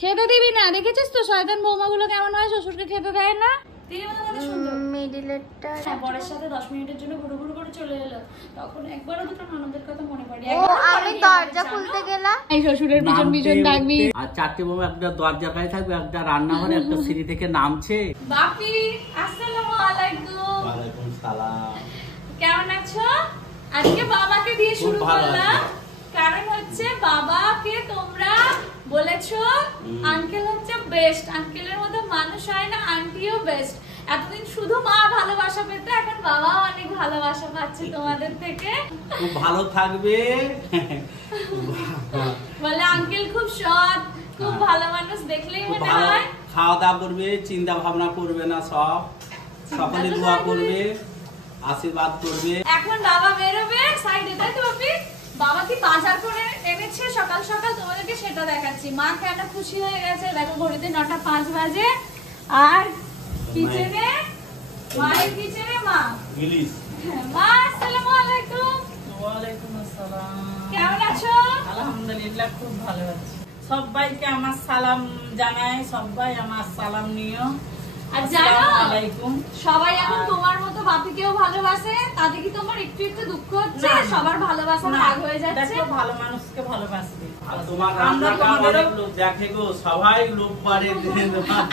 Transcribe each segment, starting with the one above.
খেতে দিবি না, দেখেছিস তো শয়তান বৌমাগুলো কেমন হয়, শ্বশুরকে খেতে দেয় না। বরের সাথে 10 মিনিটের জন্য ঘুরু ঘুরু করে চলে এলো, তখন একবারও দুটো ননদের কথা মনে পড়ে। আমি দরজা খুলতে গেলাম, এই শ্বশুরের পিছন পিছন থাকবি। আর 4টে বউ একটা দরজার কাছে থাকবে, একটা রান্নাঘরে, একটা সিঁড়ি থেকে নামছে। বাপি আসসালামু আলাইকুম। ওয়ালাইকুম সালাম। কেমন আছো? আজকে বাবাকে দিয়ে শুরু করলাম, কারণ হচ্ছে বাবাকে তোমরা বলেছো আঙ্কেল হচ্ছে বেস্ট, আঙ্কেলের মতো মানুষ হয় না, আন্টিও বেস্ট। এতদিন শুধু মা ভালোবাসা পেত, এখন বাবাও অনেক ভালোবাসা পাচ্ছে তোমাদের থেকে। খুব ভালো থাকবে। বলে আঙ্কেল খুব সৎ, খুব ভালো মানুষ, দেখলেই মনে হয়। খাওয়া দাওয়া করবে, চিন্তা ভাবনা করবে না, সব সকলে দোয়া করবে, আশীর্বাদ করবে। এখন বাবা বেরোবে সাইডে, তাই তো বাপি? বাবা কি বাজার করে এনেছে সকাল সকাল, তোমাদেরকে সেটা দেখাচ্ছি। মা কেন খুশি হয়ে গেছে, দেখো ঘড়িতে 9টা 5 বাজে। আর কিচেনে, মায়ের কিচেনে মা ইলিশ। মা আসসালামু আলাইকুম। ওয়ালাইকুম আসসালাম। কেমন আছো? আলহামদুলিল্লাহ, খুব ভালো আছি। সবাইকে আমার সালাম জানাই, সবাই আমার সালাম নিও। আর জানো আসসালামু আলাইকুম। সবাই এখন তোমার মতো বাপিকেও ভালোবাসে, তাতে কি তোমার একটু একটু দুঃখ হচ্ছে? সবার ভালোবাসা ভাগ হয়ে যাচ্ছে। দেখো, ভালো মানুষকে ভালোবাসবে। আর তোমার রান্নাটা অনেক লোক দেখে গো, সবাই লোক পারে।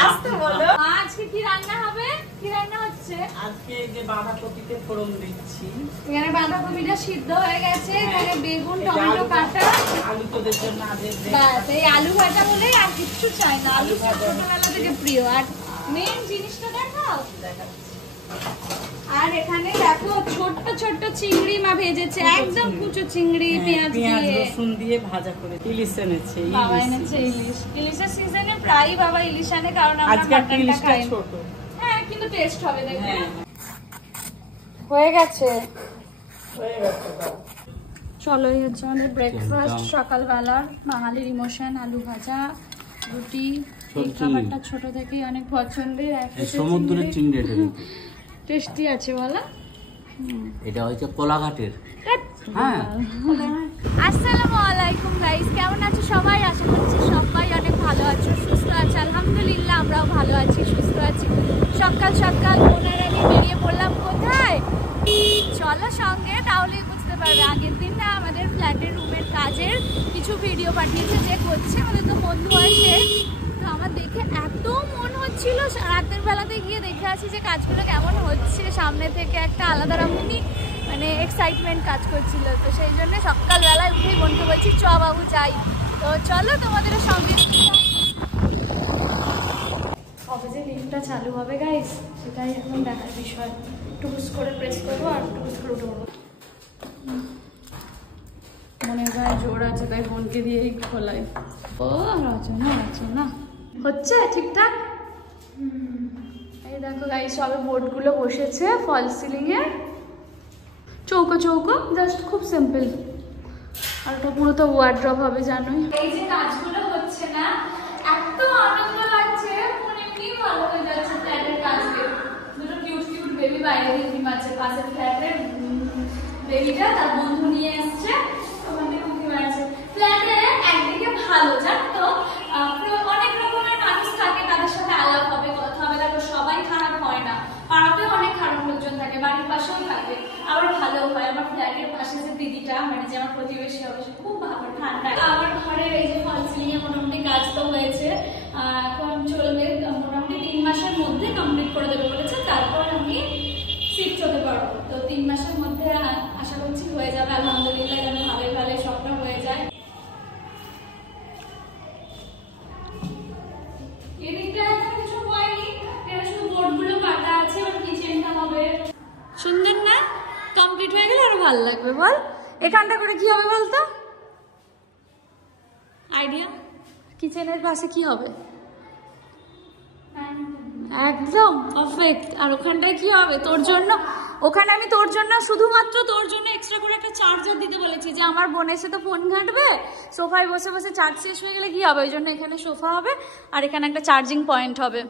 আসতে বলো। আজকে কি রান্না হবে? কি রান্না হচ্ছে? আজকে এই যে বাঁধাকপিতে ফোড়ন দিচ্ছি। এখানে বাঁধাকপিটা সিদ্ধ হয়ে গেছে, এখানে বেগুন টমেটো কাটা, আলু তোদের জন্য আজকে বাস এই আলু ভাজা বলেই আর কিচ্ছু চাই না। আলু ছোটবেলা থেকে প্রিয়। আর মেন জিনিসটা দেখাও। আর এখানে দেখো ছোট্ট ছোট্ট চিংড়ি মা ভেজেছে, একদম কুচো চিংড়ি, পেঁয়াজ দিয়ে, রসুন দিয়ে ভাজা করে। ইলিশ এনেছে, বাবা এনেছে ইলিশ। ইলিশের সিজনে প্রায়ই বাবা ইলিশ আনে, কারণ আমরা আজকে ইলিশটা ছোট। হ্যাঁ, কিন্তু টেস্ট হবে দেখবে। হয়ে গেছে। চলো, এই হচ্ছে আমাদের ব্রেকফাস্ট সকালবেলার। বাঙালির ইমোশন, আলু ভাজা, রুটি। এই খাবারটা ছোট থেকেই অনেক পছন্দের। সমুদ্রের চিংড়ি, টেস্টি আছে বলো। এটা হচ্ছে কোলাঘাটের। হ্যাঁ, আসসালামু আলাইকুম গাইস, কেমন আছো সবাই? আশা করছি সবাই অনেক ভালো আছো, সুস্থ আছো। আলহামদুলিল্লাহ, আমরাও ভালো আছি, সুস্থ আছি। সকাল সকাল ওনার আমি বেরিয়ে পড়লাম কোথায়, চলো সঙ্গে, তাহলেই বুঝতে পারবে। আগের দিন না আমাদের ফ্ল্যাটের রুমের কাজের কিছু ভিডিও পাঠিয়েছে, যে করছে আমাদের তো বন্ধু হয় সে। তো আমার দেখে এত মন হচ্ছিল, রাতের বেলাতে গিয়ে দেখে আসি যে কাজগুলো কেমন হচ্ছে সামনে থেকে, একটা আলাদা রকমই মানে এক্সাইটমেন্ট কাজ করছিল। তো সেই জন্য সকালবেলায় উঠেই বোনকে বলছি চ বাবু যাই। তো চলো তোমাদের সঙ্গে। কবে যে লিফটটা চালু হবে গাইস, সেটাই এখন দেখার বিষয়। টুস করে প্রেস করবো আর টুস করে উঠবো। মনে হয় জোর আছে, তাই বোনকে দিয়েই খোলাই। ও রচনা রচনা হচ্ছে ঠিকঠাক। এই দেখো গাইস, সবে বোর্ডগুলো বসেছে ফল সিলিংয়ে, চৌকো চৌকো, জাস্ট খুব সিম্পল। আর ওটা পুরো তো ওয়ার্ড্রপ হবে জানোই। এই যে কাজগুলো হচ্ছে না, এত আনন্দ লাগছে, মনে এমনি ভালো হয়ে যাচ্ছে। ফ্ল্যাটের কাজকে দুটো কিউট কিউট বেবি বাইরে ঘুমাচ্ছে, পাশের ফ্ল্যাটের বেবিটা তার বন্ধু নিয়ে এসছে, ওখানে ঘুমাচ্ছে। ফ্ল্যাটে একদিকে ভালো, জানো তো, অনেক রকমের মানুষ থাকে, তাদের সাথে আলাপ হবে, কথা হবে। দেখো সবাই খারাপ হয় না, পাড়াতেও অনেক খারাপ লোকজন থাকে, বাড়ির পাশেও থাকে, আবার ভালো হয়। আমার ফ্ল্যাটের পাশে যে দিদিটা, মানে যে আমার প্রতিবেশী হবে, সে খুব ভালো, ঠান্ডা। আমার ঘরের এই যে ফল সিলিং এ মোটামুটি কাজ তো হয়েছে, এখন চলবে। মোটামুটি 3 মাসের মধ্যে কমপ্লিট করে দেবে বলেছে, তারপর আমি শিফট হতে পারবো। তো 3 মাসের মধ্যে আশা করছি হয়ে যাবে, আলহামদুলিল্লাহ, যেন ভালোই ভালোই সবটা হয়ে যায়। এদিকটা এখন কিছু হয়নি, এটা শুধু বোর্ডগুলো কাটা আছে, আর কিচেনটা হবে। সুন্দর না? কমপ্লিট হয়ে গেলে আরো ভালো লাগবে বল। এখানটা করে কি হবে বলতো? আইডিয়া? কিচেনের পাশে কি হবে? একদম পারফেক্ট। আর ওখানটায় কি হবে তোর জন্য? ওখানে আমি তোর জন্য, শুধুমাত্র তোর জন্য এক্সট্রা করে একটা চার্জার দিতে বলেছি, যে আমার বোনের সাথে ফোন ঘাঁটবে, সোফায় বসে বসে চার্জ শেষ হয়ে গেলে কি হবে, ওই জন্য এখানে সোফা হবে আর এখানে একটা চার্জিং পয়েন্ট হবে।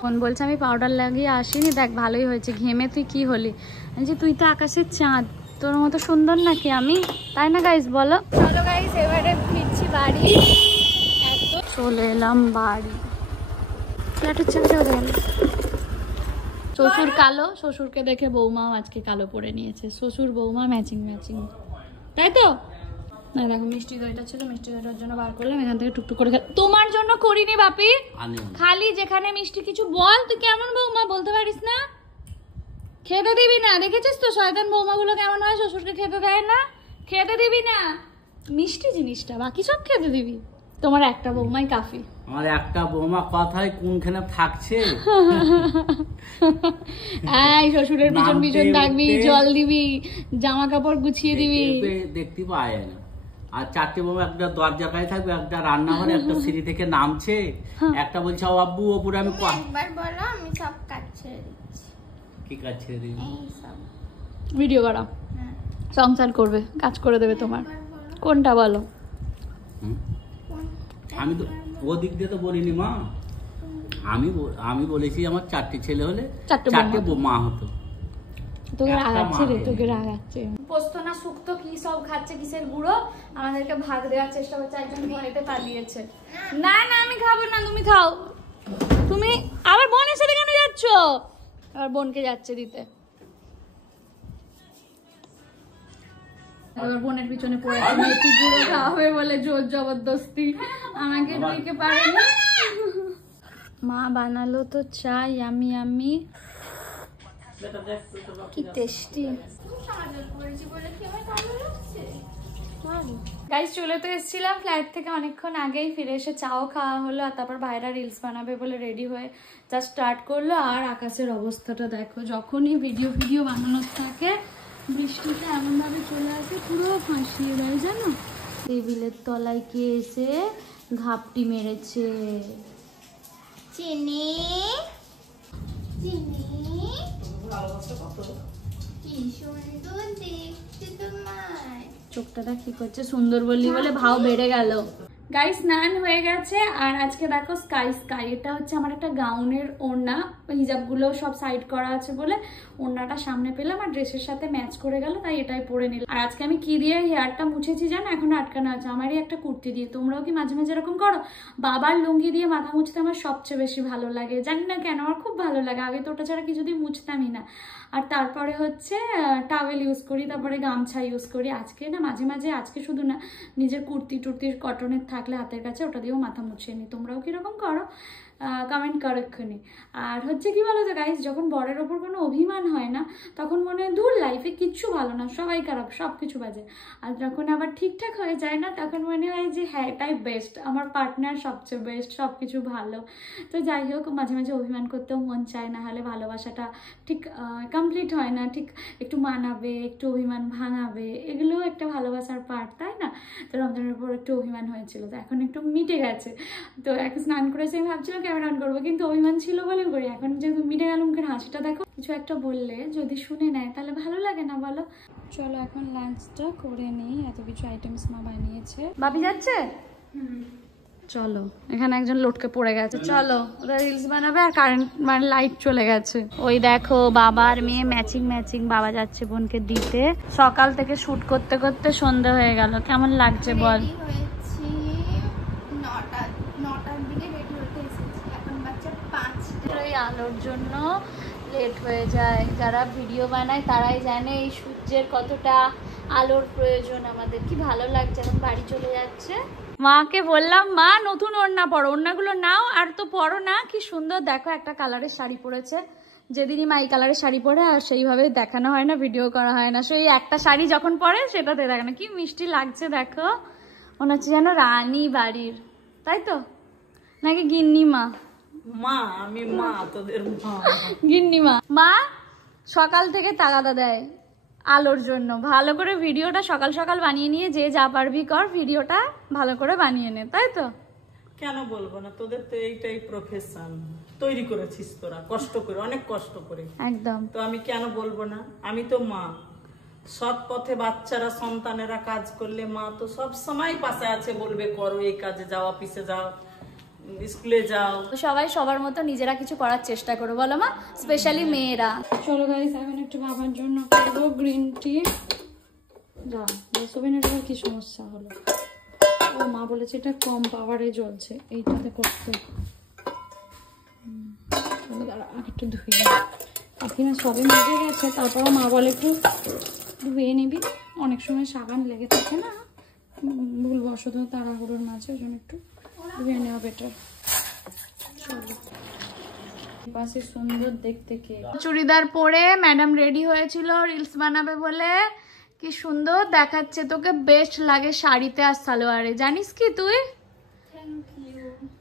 বোন বলছে আমি পাউডার লাগিয়ে আসিনি, দেখ ভালোই হয়েছে, ঘেমে তুই কি হলি? যে তুই তো আকাশের চাঁদ, তোর মতো সুন্দর নাকি আমি, তাই না গাইস বলো? চলো গাইস, এবারে ফিরছি বাড়ি। চলে এলাম বাড়ি। ফ্ল্যাটের চাবিটা হয়ে গেল। শ্বশুর কালো, শ্বশুরকে দেখে বৌমাও আজকে কালো পরে নিয়েছে। শ্বশুর বৌমা ম্যাচিং ম্যাচিং, তাই তো? না দেখো মিষ্টি দইটা ছিল, মিষ্টি দইটার জন্য বার করলাম, এখান থেকে টুকটুক করে তোমার জন্য করিনি বাপি, খালি যেখানে মিষ্টি কিছু বল। তুই কেমন বৌমা বলতে পারিস না? খেতে দিবি না, দেখেছিস তো শয়তান বৌমাগুলো কেমন হয়, শ্বশুরকে খেতে দেয় না, খেতে দিবি না মিষ্টি জিনিসটা, বাকি সব খেতে দিবি। তোমার একটা বৌমাই কাফি। আমার একটা বৌমা কথায় কোনখানে থাকছে। এই শ্বশুরের পিছন পিছন থাকবি, জল দিবি, জামা কাপড় গুছিয়ে দিবি, দেখতে পায় না। আর চারটে বৌমা, একটা দরজার কাছে থাকবে, একটা রান্নাঘরে, একটা সিঁড়ি থেকে নামছে, একটা বলছে ও আব্বু ওপরে আমি একবার বলো আমি সব কাজ ছেড়ে দিচ্ছি। কি কাজ ছেড়ে দিবি? এই সব ভিডিও করা, সংসার করবে, কাজ করে দেবে তোমার। কোনটা বলো? আমি তো ও দিক দিয়ে তো বলিনি মা, আমি বলেছি আমার চারটে ছেলে হলে চারটে মা হতো। তোকে রাগাচ্ছে রে, তোকে রাগাচ্ছে। পোস্ত না শুক্তো কি সব খাচ্ছে, কিসের গুঁড়ো, আমাদেরকে ভাগ দেওয়ার চেষ্টা করছে, একজন ভয়েতে পালিয়েছে। না না আমি খাবো না, তুমি খাও। তুমি আবার বোনের সাথে কেন যাচ্ছ? আবার বোনকে যাচ্ছে দিতে। এবার বোনের পিছনে পড়েছে, মেথি গুঁড়ো খাওয়াবে বলে জোর জবরদস্তি, আমাকে দিকে পারেনি। মা বানালো তো চা, ইয়ামি ইয়ামি, কি টেস্টি। গাইস চলে তো এসেছিলাম ফ্ল্যাট থেকে অনেকক্ষণ আগেই, ফিরে এসে চাও খাওয়া হলো, আর তারপর ভাইরা রিলস বানাবে বলে রেডি হয়ে জাস্ট স্টার্ট করলো। আর আকাশের অবস্থাটা দেখো, যখনই ভিডিও বানানোর থাকে বৃষ্টিতে এমন ভাবে চলে আসে, পুরো ফাঁসিয়ে দেয় জানো। টেবিলের তলায় কে এসে ঘাপটি মেরেছে। চিনি চিনি কি সুন্দর দেখতে তোমায়। চোখটা কি করছে, সুন্দর বললি বলে ভাও বেড়ে গেল। গাইস স্নান হয়ে গেছে, আর আজকে দেখো স্কাই, এটা হচ্ছে আমার একটা গাউনের ওড়না, হিজাবগুলো সব সাইড করা আছে বলে ওড়নাটা সামনে পেলাম, আর ড্রেসের সাথে ম্যাচ করে গেল, তাই এটাই পরে নিলাম। আর আজকে আমি কি দিয়ে হেয়ারটা মুছেছি জানো, এখনো আটকানো আছে, আমারই একটা কুর্তি দিয়ে। তোমরাও কি মাঝে মাঝে এরকম করো? বাবার লুঙ্গি দিয়ে মাথা মুছতে আমার সবচেয়ে বেশি ভালো লাগে, জানি না কেন, আমার খুব ভালো লাগে। আগে তো ওটা ছাড়া কিছুদিন মুছতামই না। আর তারপরে হচ্ছে টাওয়েল ইউজ করি, তারপরে গামছা ইউজ করি। আজকে না মাঝে মাঝে, আজকে শুধু না, নিজের কুর্তি টুর্তির কটনের থাকলে হাতের কাছে, ওটা দিয়েও মাথা মুছিয়ে নিই। তোমরাও কিরকম করো কমেন্ট করো এক্ষুনি। আর হচ্ছে কি বলো তো গাইস, যখন বরের ওপর কোনো অভিমান হয় না, তখন মনে হয় দূর লাইফে কিচ্ছু ভালো না, সবাই খারাপ, সব কিছু বাজে। আর যখন আবার ঠিকঠাক হয়ে যায় না, তখন মনে হয় যে হ্যাঁ এটাই বেস্ট, আমার পার্টনার সবচেয়ে বেস্ট, সব কিছু ভালো। তো যাই হোক, মাঝে মাঝে অভিমান করতেও মন চায়, না হলে ভালোবাসাটা ঠিক কমপ্লিট হয় না, ঠিক একটু মানাবে, একটু অভিমান ভাঙাবে, এগুলোও একটা ভালোবাসার পার্ট, তাই না? তো রমজানের উপর একটু অভিমান হয়েছিল, তো এখন একটু মিটে গেছে। তো এখন স্নান করেছি, আমি ভাবছিলাম ক্যামেরা অন করবো, কিন্তু অভিমান ছিল বলে করি। এখন যেহেতু মিটে গেল, মুখের হাসিটা দেখো। কিছু একটা বললে যদি শুনে নেয় তাহলে ভালো লাগে না বলো? চলো এখন লাঞ্চটা করে নিই, এত কিছু আইটেমস মা বানিয়েছে। বাপি যাচ্ছে? চলো, এখানে একজন লটকে পড়ে গেছে, চলো ওরা রিলস বানাবে, আর কারেন্ট মানে লাইট চলে গেছে। ওই দেখো বাবার মেয়ে ম্যাচিং ম্যাচিং, বাবা যাচ্ছে বোনকে দিতে। সকাল থেকে শুট করতে করতে সন্ধ্যা হয়ে গেল, কেমন লাগছে বল? এই আলোর জন্য লেট হয়ে যায়, যারা ভিডিও বানায় তারাই জানে এই সূর্যের কতটা আলোর প্রয়োজন আমাদের। কি ভালো লাগছে, এখন বাড়ি চলে যাচ্ছে। মাকে বললাম মা নতুন ওড়না পরো, ওড়নাগুলো নাও, আর তো পরো না। কি সুন্দর দেখো, একটা কালারের শাড়ি পরেছে, যেদিনই মা এই কালারের শাড়ি পরে, আর সেইভাবে দেখানো হয় না, ভিডিও করা হয় না, সেই একটা শাড়ি যখন পরে সেটাতে দেখানো। কি মিষ্টি লাগছে দেখো, মনে হচ্ছে যেন রানী বাড়ির, তাই তো? নাকি গিন্নি মা? মা, আমি মা, তোদের মা। গিন্নি মা। মা সকাল থেকে তাগাদা দেয় আলোর জন্য, ভালো করে ভিডিওটা সকাল সকাল বানিয়ে নিয়ে, যে যা পারবি কর, ভিডিওটা ভালো করে বানিয়ে নে, তাই তো? কেন বলবো না, তোদের তো এইটাই প্রফেশন, তৈরি করেছিস তোরা কষ্ট করে, অনেক কষ্ট করে, একদম। তো আমি কেন বলবো না? আমি তো মা, সৎ পথে বাচ্চারা সন্তানেরা কাজ করলে মা তো সব সময় পাশে আছে, বলবে করো, এই কাজে যাও, অফিসে যাও, স্কুলে যাও। সবাই সবার মতো নিজেরা কিছু করার চেষ্টা করো, বলো মা, স্পেশালি মেয়েরা। চলো গাইস, এখন একটু বাবার জন্য করবো গ্রিন টি। যা সোভিনের কি সমস্যা হলো? ও মা বলেছে এটা কম পাওয়ারে জ্বলছে, এইটাতে করতে। দাঁড়া একটু ধুয়ে কাকিমা সবে মেজে গেছে, তারপরও মা বলে একটু ধুয়ে নিবি, অনেক সময় সাবান লেগে থাকে না, ভুলবশত তাড়াহুড়োর মাঝে, ওই জন্য একটু ধুয়ে নেওয়া বেটার। চলো পাশে সুন্দর দেখতে কে চুড়িদার পরে ম্যাডাম রেডি হয়েছিল রিলস বানাবে বলে। কি সুন্দর দেখাচ্ছে তোকে, বেস্ট লাগে শাড়িতে আর সালোয়ারে, জানিস কি তুই?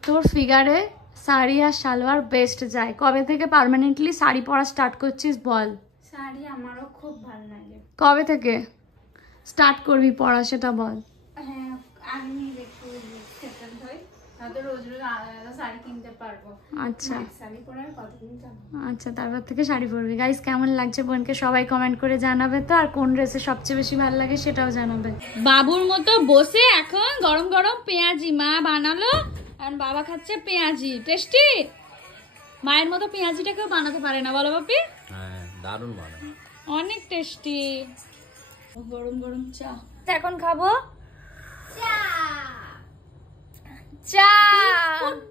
তোর ফিগারে শাড়ি আর সালোয়ার বেস্ট যায়। কবে থেকে পার্মানেন্টলি শাড়ি পরা স্টার্ট করছিস বল? শাড়ি আমারও খুব ভালো লাগে। কবে থেকে স্টার্ট করবি পরা সেটা বল। হ্যাঁ, আমি একটু সেটেল হই, তাহলে রোজ রোজ আলাদা শাড়ি কিনতে পারবো। আচ্ছা শাড়ি পরে আর কতদিন যাবো। আচ্ছা, তারপর থেকে শাড়ি পরবি। গাইস কেমন লাগছে বোনকে সবাই কমেন্ট করে জানাবে তো, আর কোন ড্রেসে সবচেয়ে বেশি ভালো লাগে সেটাও জানাবে। বাবুর মতো বসে এখন গরম গরম পেঁয়াজি মা বানালো, আর বাবা খাচ্ছে পেঁয়াজি। টেস্টি? মায়ের মতো পেঁয়াজিটা কেউ বানাতে পারে না, বলো বাপি? হ্যাঁ দারুণ বানায়, অনেক টেস্টি। গরম গরম চা এখন খাবো। চা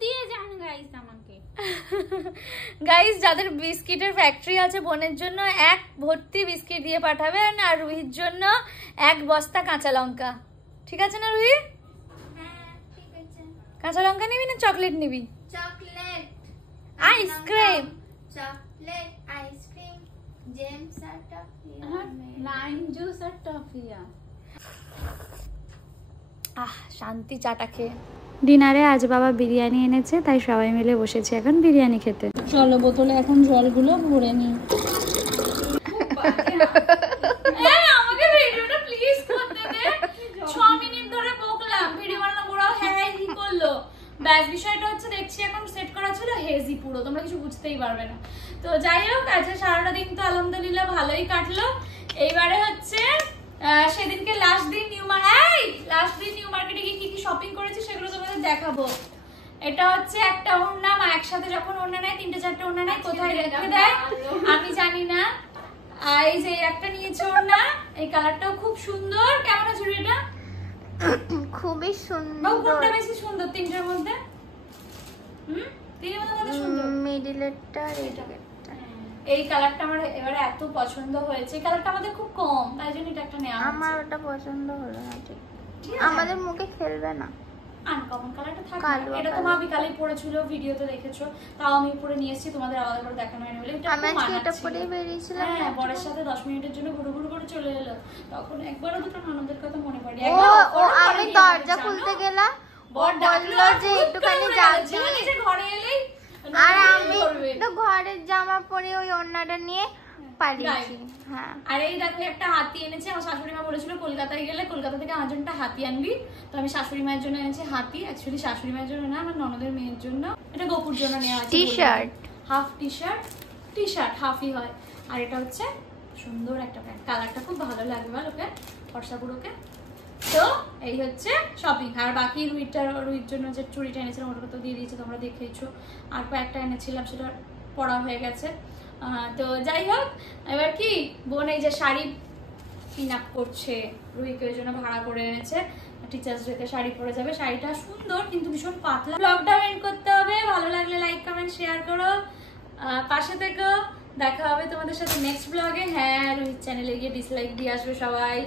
দিয়ে যান গাইস আমাকে। গাইস যাদের বিস্কিটের ফ্যাক্টরি আছে বোনের জন্য এক ভর্তি বিস্কিট দিয়ে পাঠাবেন, আর রুহির জন্য এক বস্তা কাঁচা লঙ্কা। ঠিক আছে না রুহি? হ্যাঁ ঠিক আছে। কাঁচা লঙ্কা নিবি না চকলেট নিবি? Chocolate, ice cream, chocolate ice cream, Gems আর টফিয়া, লাইম জুস আর টফিয়া। শান্তি চাটা খেয়ে। ডিনারে আজ বাবা বিরিয়ানি এনেছে, তাই সবাই মিলে বসেছি এখন বিরিয়ানি খেতে। চলো বোতলে এখন জলগুলো ভরে নিই। আমাকে ভিডিওটা প্লিজ করতে দে। 6 মিনিট ধরে বকলাম, ভিডিও বানানো পুরো হেজি করলো। ব্যাস বিষয়টা হচ্ছে দেখছি এখন সেট করা ছিল হেজি পুরো, তোমরা কিছু বুঝতেই পারবে না। তো যাই হোক, আজকে সারাটা দিন তো আলহামদুলিল্লাহ ভালোই কাটলো। এইবারে হচ্ছে সেদিনকে লাস্ট দিন নিউ মার্কেটে গিয়ে কি কি শপিং করেছি সেগুলো তোমাদের দেখাবো। এটা হচ্ছে একটা ওড়না, মা একসাথে যখন ওড়না নেয় 3-4টে ওড়না নেয়, কোথায় রেখে দেয় আমি জানি না। আর এই যে একটা নিয়েছে ওড়না, এই কালারটাও খুব সুন্দর। কেমন আছে এটা? খুবই বাবু সুন্দর। কোনটা বেশি সুন্দর তিনটার মধ্যে? তিনটার মধ্যে কোনটা সুন্দর? মিডিলেরটা আর এটা। এই কালারটা আমার এবারে এত পছন্দ হয়েছে, এই কালারটা আমাদের খুব কম, তাই জন্য এটা একটা নেওয়া হয়েছে। আমার ওটা পছন্দ হলো না, ঠিক আমাদের মুখে খেলবে না। আনকমন কালারটা থাকে। কালো এটা তো মা বিকালেই পরেছিল, ভিডিওতে দেখেছো, তাও আমি পরে নিয়ে এসেছি, তোমাদের আলাদা করে দেখানো হয়নি বলে। এটা আমি খুব আজকে এটা মানাচ্ছিল। পরেই বেরিয়েছিলাম। হ্যাঁ, বরের সাথে 10 মিনিটের জন্য ঘুরু ঘুরু করে চলে এলো, তখন একবারও দুটো ননদের কথা মনে পড়ে। আমি দরজা খুলতে গেলাম, বর বললো যে একটুখানি যাচ্ছি, যে ঘরে এলেই আর আমি তো ঘরের জামা পরে ওই ওড়নাটা নিয়ে পালিয়েছি। হ্যাঁ, আর এই দেখো একটা হাতি এনেছে, আমার শাশুড়ি মা বলেছিল কলকাতায় গেলে কলকাতা থেকে আমার জন্য একটা হাতি আনবি, তো আমি শাশুড়ি মায়ের জন্য এনেছি হাতি। অ্যাকচুয়ালি শাশুড়ি মায়ের জন্য না, আমার ননদের মেয়ের জন্য, এটা গোপুর জন্য নেওয়া আছে। টি-শার্ট, হাফ টি-শার্ট হাফই হয়। আর এটা হচ্ছে সুন্দর একটা প্যান্ট, কালারটা খুব ভালো লাগবে ওকে, ফর্সা পুরোকে। তো এই হচ্ছে শপিং। আর বাকি রুহির জন্য যে চুড়িটা এনেছিলাম ওটা তো দিয়ে দিয়েছে, তোমরা দেখেইছো। আর কয়েকটা এনেছিলাম, সেটা পরা হয়ে গেছে। তো যাই হোক, এবার কি বোন এই যে শাড়ি পিন আপ করছে, রুহিকে ওই জন্য ভাড়া করে এনেছে, টিচার্স ডেতে শাড়ি পরে যাবে। শাড়িটা সুন্দর কিন্তু ভীষণ পাতলা। ব্লগটা এন্ড করতে হবে, ভালো লাগলে লাইক কমেন্ট শেয়ার করো, পাশে থেকো। দেখা হবে তোমাদের সাথে নেক্সট ব্লগে। হ্যাঁ, রুহির চ্যানেলে গিয়ে ডিসলাইক দিয়ে আসবে সবাই,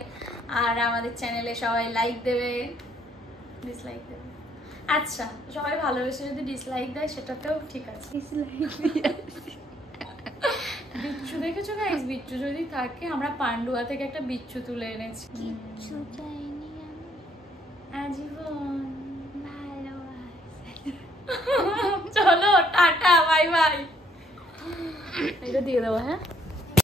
আর আমাদের চ্যানেলে সবাই লাইক দেবে, ডিসলাইক দেবে। আচ্ছা, সবাই ভালোবেসে যদি ডিসলাইক দেয় সেটাতেও ঠিক আছে। বিচ্ছু দেখেছো গাইস? বিচ্ছু যদি থাকে, আমরা পান্ডুয়া থেকে একটা বিচ্ছু তুলে এনেছি। কিচ্ছু চাইনি আমি, আজীবন ভালোবাসি। চলো টাটা, বাই বাই। এটা দিয়ে দেবো। হ্যাঁ।